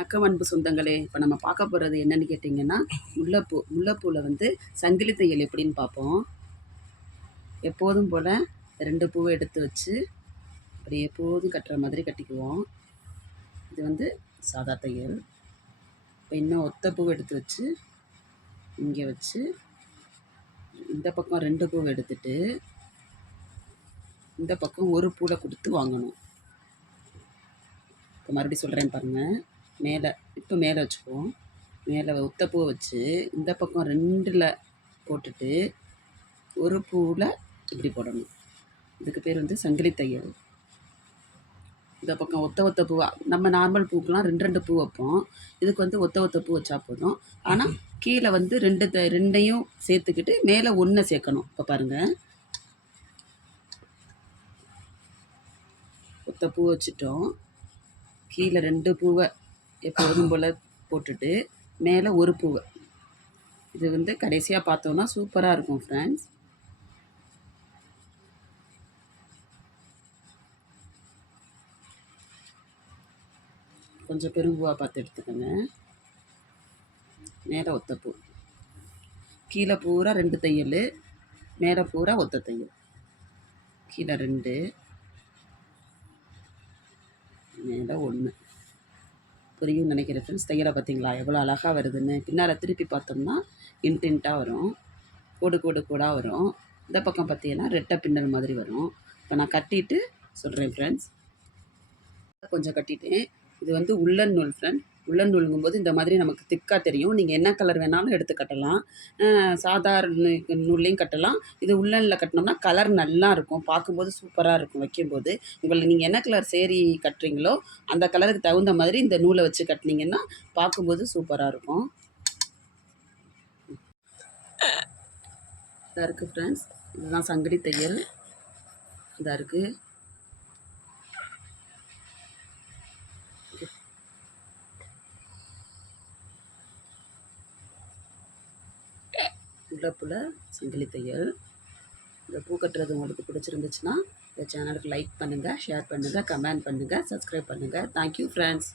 வணக்கம் அன்பு சொந்தங்களே. இப்போ நம்ம பார்க்க போகிறது என்னன்னு கேட்டிங்கன்னா முல்லைப்பூ முல்லைப்பூவில் வந்து சங்கிலி தையல் எப்படின்னு பார்ப்போம். எப்போதும் போல் ரெண்டு பூவை எடுத்து வச்சு அப்படி எப்போதும் கட்டுற மாதிரி கட்டிக்குவோம். இது வந்து சாதா தையல். இப்போ இன்னும் ஒத்த பூவை எடுத்து வச்சு இங்கே வச்சு இந்த பக்கம் ரெண்டு பூவை எடுத்துட்டு இந்த பக்கம் ஒரு பூவை கொடுத்து வாங்கணும். இப்போ மறுபடியும் சொல்கிறேன் பாருங்கள் மேலே இப்போ மேலே வச்சுக்குவோம். மேலே உத்தப்பூ வச்சு இந்த பக்கம் ரெண்டில் போட்டுட்டு ஒரு பூவில் இப்படி போடணும். இதுக்கு பேர் வந்து சங்கிலி தையல். இந்த பக்கம் ஒத்த ஒத்த பூவாக நம்ம நார்மல் பூக்கெலாம் ரெண்டு ரெண்டு பூ வைப்போம். இதுக்கு வந்து ஒத்த ஒத்த பூ வச்சா போதும். ஆனால் கீழே வந்து ரெண்டு த ரெண்டையும் சேர்த்துக்கிட்டு மேலே ஒன்றை சேர்க்கணும். இப்போ பாருங்கள் ஒத்த பூ வச்சுட்டோம். கீழே ரெண்டு பூவை எப்போதும் போல் போட்டுட்டு மேலே ஒரு பூவை. இது வந்து கடைசியாக பார்த்தோன்னா சூப்பராக இருக்கும் ஃப்ரெண்ட்ஸ் கொஞ்சம் பெரும்பூவாக பார்த்து எடுத்துக்கோங்க. மேலே ஒத்த பூ. கீழே பூரா ரெண்டு தையல் மேலே பூரா ஒத்த தையல். கீழே ரெண்டு மேலே ஒன்று புரியும் நினைக்கிறேன் ஃப்ரெண்ட்ஸ் தையலை பார்த்தீங்களா? எவ்வளோ அழகாக வருதுன்னு. பின்னால் திருப்பி பார்த்தோம்னா இன்டென்ட்டாக வரும். கோடு கோடு கூடாக வரும். இந்த பக்கம் பார்த்தீங்கன்னா ரெட்டை பின்னல் மாதிரி வரும். இப்போ நான் கட்டிட்டு சொல்கிறேன் ஃப்ரெண்ட்ஸ் கொஞ்சம் கட்டிட்டேன். இது வந்து உள்ளன் நூல் ஃப்ரெண்ட் உள்ளன் நூலுங்கும்போது இந்த மாதிரி நமக்கு திக்காக தெரியும். நீங்கள் என்ன கலர் வேணாலும் எடுத்து கட்டலாம். சாதாரண நூல்லையும் கட்டலாம். இது உள்ளனில் கட்டினோம்னா கலர் நல்லா இருக்கும். பார்க்கும்போது சூப்பராக இருக்கும் வைக்கும்போது. உங்களுக்கு நீங்கள் என்ன கலர் சேரி கட்டுறீங்களோ அந்த கலருக்கு தகுந்த மாதிரி இந்த நூலை வச்சு கட்டினீங்கன்னா பார்க்கும்போது சூப்பராக இருக்கும். இதாக இருக்குது ஃப்ரெண்ட்ஸ் இதுதான் சங்கடி தையல். இதாக இருக்குது உள்ளப்புல சங்கிலி தையல். இந்த பூ கட்டுறது உங்களுக்கு பிடிச்சிருந்துச்சுன்னா இந்த சேனலுக்கு லைக் பண்ணுங்கள் ஷேர் பண்ணுங்கள் கமெண்ட் பண்ணுங்கள் சப்ஸ்கிரைப் பண்ணுங்கள் தேங்க்யூ ஃப்ரெண்ட்ஸ்